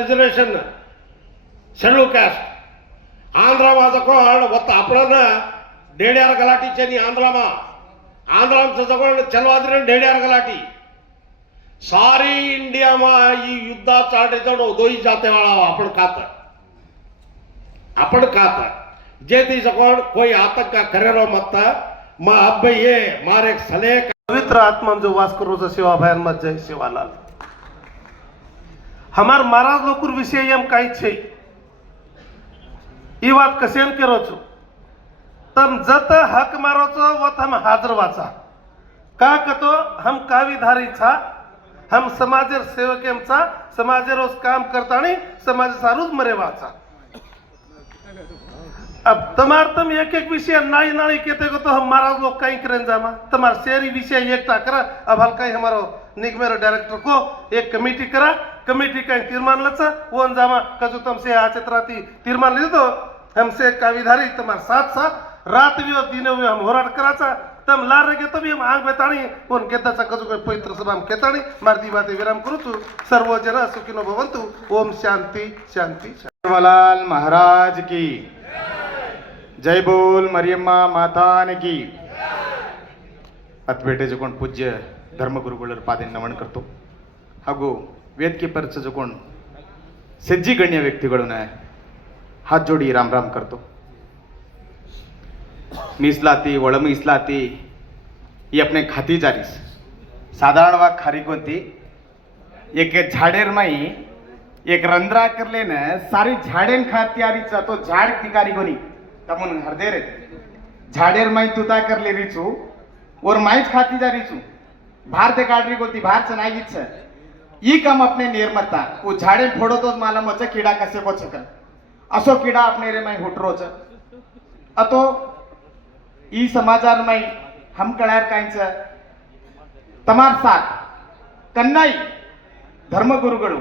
Reservation schedule caste ఆంధ్రామా ತಗೊಂಡು ಒತ್ತು ಅಪ್ಪಳನ್ನ ಡೇಡ್ಯಾರ ಗಲಾಟೀचे नी आंध्रामचं तಗೊಂಡು चलवाದ್ರೆ ಡೇಡ್ಯಾರ गलाटी सारी इंडिया में ये युद्ध चाटे चढ़ो दो ही जाते वाला आपण खात जे ती तಗೊಂಡು कोई आतंक करेरो मत मा अब ये मारे सले पवित्र आत्मा जो वास करो सेवा अभियान में जय सेवालाल हमार महाराज लोकुर विषय एम काही छे ई बात कसेन करो छो तम जत हक मारो छो व तम हाजर वाचा का कतो हम कावीधारी छा हम समाजर सेवक एमचा समाजर रोज काम करतानी समाज सारूज मरे वाचा अब तमार तम एक एक विषय नाई नाई कहते को तो हम महाराज लोग कहीं करें जामा तमार शेरी विषय एकटा करा अब हल्का ही हमारो निगमेरो डायरेक्टर को एक कमेटी करा कमेटी का तीर्मान लचा वो जामा कजो तुमसे आचत्राती तीर्मान ले दो हमसे काविधारी तमार साथ साथ रात भी और दिन भी हम होराट कराचा तम लार गे तभी हम आंग बेताणी कोण केताचा कजो कोई पवित्र सभा हम केताणी मारती बाते विराम करू तू सर्व जन सुखिनो भवंतु ओम शांति शांति सेवालाल महाराज की जय बोल मरियम्मा मातान की अत्पेटे जो कोण पूज्य धर्मगुरुಗಳ ಪಾದೆ ನಮನ करतो ಹಾಗೂ ವೇದಿಕೆ ಪರಚ जो कोण सज्जी गण्य व्यक्तिಗಳನ್ನ हाथ जोड़ी राम राम करतो मीसलाती वळ मीसलाती ही अपने खाती जारीस साधारण वाग खारी कोणती एक झाडेर माई एक रंध्रा करले न सारी झाडेन खात्यारीचा तो झाड तिकारी कोणी तमुन हरदे रे झाडेर माई तुता करले रिचू और माईच खाती जा रिचू भार ते काढरी कोती भार चनागीच ई काम अपने निर्मता वो झाडे फोडो तोच मला मच किडा कसे को छकन असो किडा अपने रे माई हुटरोच अतो ई समाचार माई हम कळार कायच तमार साथ कन्नाई धर्मगुरुಗಳು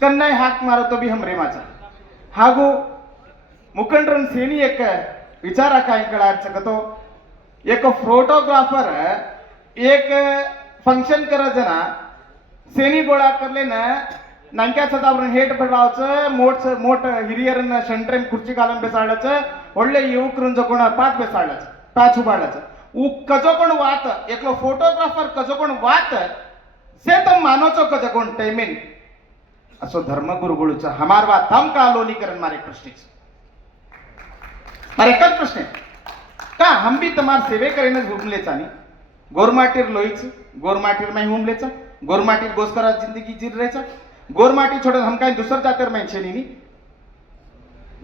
कन्नाई हाक मारो तो भी हम रेमाचा ಹಾಗೂ मुखंडरन सेनी एक विचारा काय कळार सकतो एक फोटोग्राफर एक फंक्शन करा जना सेनी गोळा करले ना नांक्या सदावरण हेट पडलावचं मोठ हिरियरನ್ನ ಶಂಟ್ರೆಂ ಕುರ್ಚಿ ಕಾಲಂ बेसाडाचं ಒಳ್ಳೆ युवकरून जकोण पाच बेसाडाचं पाच उबाडाचं उ कजोकोण वात एकलो फोटोग्राफर कजोकोण वात से तम मानोचो कजोकोण टाइमिन असो धर्मगुरुगुळूचं हमार वा थम का लोनीकरण मारे प्रश्न मारे एकच प्रश्न का हम भी तमार सेवे करेन घुमले चानी गोरमाटीर लोईच गोरमाटीर में हुमलेचा गोरमाटीर गोस्करा जिंदगी जीर रेचा गोरमाटी छोड़ हम कहीं दूसर जाकर मैं छेनी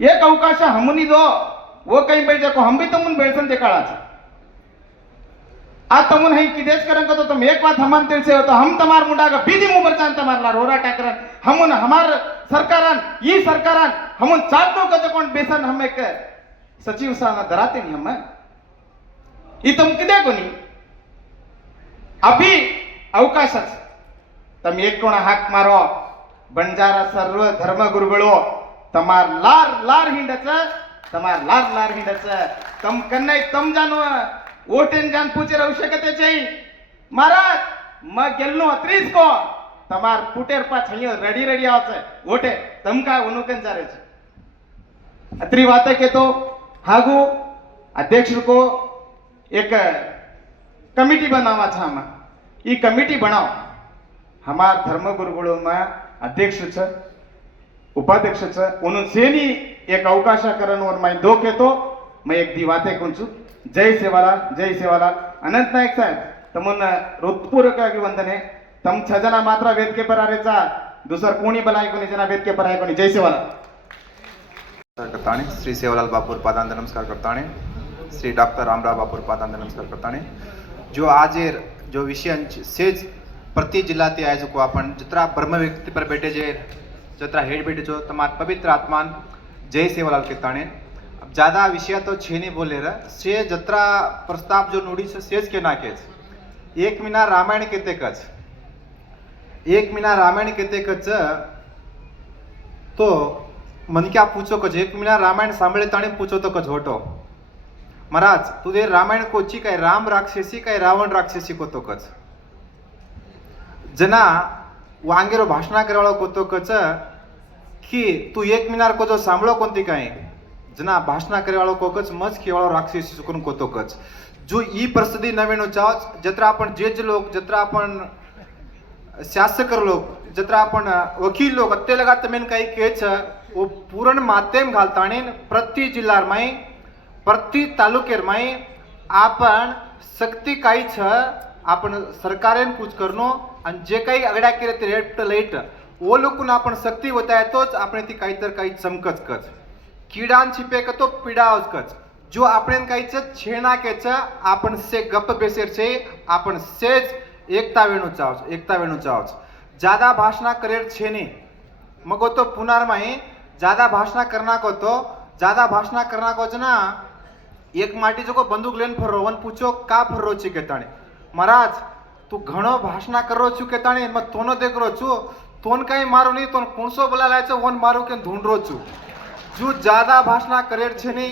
एक अवकाश हमनी दो वो कहीं बैठ जाको हम भी तमुन बेळसन ते काळाचा आ तमुन है किदेश करन को तो तुम एक बात हमन तिल से हो तो हम तमार मुंडा का बीदी मुबर चान तमारला रोरा टाकरन हमन हमार सरकारन ई सरकारन हमन चाटो का कोण बेसन हम एक सचिव साना धराते नहीं हम ई तुम किदे कोनी अभी अवकाशच तम एक कोण हाक मारो बंजारा सर्व धर्मगुरुಗಳು तमार लार लार हिंडच तम कन्नै तम जानो ओटेन जान पूछे आवश्यकते छै महाराज म गेलनो अत्रीस को तमार पुटेर पा छय रेडी रेडी आवच ओटे तम का उनुकन जारे छ अत्री बातें के तो ಹಾಗೂ अध्यक्ष को एक कमिटी बनावा था हम ई कमिटी बनाओ हमार धर्मगुरुಗಳು में अध्यक्ष छ उपाध्यक्ष छ उन्होंने सेनी एक अवकाश करण और मैं दो के तो मैं एक दी बातें कुंचु जय सेवालाल अनंत नायक साहेब तमुन हृत्पूर्वक वंदने तम 6 जना मात्र वेदिके पर आरेचा दुसर कोणी बलाय कोणी जना वेदिके पर आय कोणी जय सेवालाल करताणे श्री सेवालाल बापूर पादांत नमस्कार करताणे श्री डॉक्टर रामराव बापूर पादांत नमस्कार करताणे जो आज जो विषय सेज प्रति जिल्हा ते आयोजक आपण जत्रा ब्रह्म व्यक्ति पर बैठे जे जत्रा हेड बैठे जो तमार पवित्र आत्मान जय सेवालाल के ताणे अब ज्यादा विषय तो छेने बोले रहा से जत्रा प्रस्ताव जो नोड़ी से सेज के ना केच एक मीना रामायण केते कच तो मन क्या पूछो कच एक मीना रामायण सांभळे ताणे पूछो तो कच होटो महाराज तुझे रामायण कोची काय राम राक्षसी काय रावण राक्षसी को तो कच जना वांगेरो भाषणा करे वाळो कोतो कच कि तू एक मिनार को जो सांभळो कोणती काय जना भाषणा करे वाळो कोकच मच केवाळो राक्षसी सुकून कोतो कच जो ई परिस्थिती नवीन चावच जत्रा आपण जज लोक जत्रा आपण शासक लोक जत्रा आपण वकील लोक अत्ते लगा तमेन काही केच वो पूर्ण माध्यम घालताणी प्रति जिल्हार माई प्रति तालुकेर माई आपण सक्ती काही छ आपण सरकारेन पूछ करनो आणि जे काही अगड्या केले ते रेट लेट वो लोकून आपण सक्ती होता येतोच आपण ती काही तर काही चमकच कच किडान छिपे का तो पिडावच कच जो आपण काहीच छेना केच आपण से गप बेसेर से आपण सेज एकता वेणू चावच ज्यादा भाषणा करेर छेने मग तो पुनार माही ज्यादा भाषणा करना को तो ज्यादा भाषणा करना को जना एक माटी जो को बंदूक लेन फर्रो वन पूछो का फर्रो छी केताणे महाराज तू घणो भाषणा करो छु केताणे मग तोनो देख रो छु तोन काही मारू नहीं तोन कोणसो बोलायचं वन मारू के ढूंढ रो छु जो ज्यादा भाषणा करेर छेने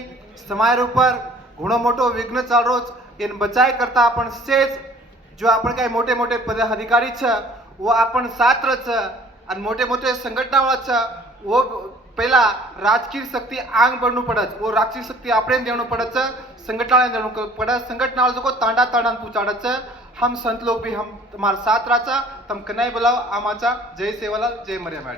समाज ऊपर घणो मोटो विघ्न चाल रोज इन बचाय करता आपण सेज जो आपण काही मोठे मोठे पद अधिकारी छ वो आपण सात्र छ आणि मोठे मोठे संघटना छ वो पहिला राजकीय शक्ती आंग बढ़नु पड़त वो राजकीय शक्ति आपणे देणु पड़त संघटना देणु पड़त संघटना जो को तांडा तांडा पुचाडत हम संत लोग भी हम तुम्हारे साथ राचा तम कनाई बुलाओ आमाचा जय सेवालाल जय मरियम।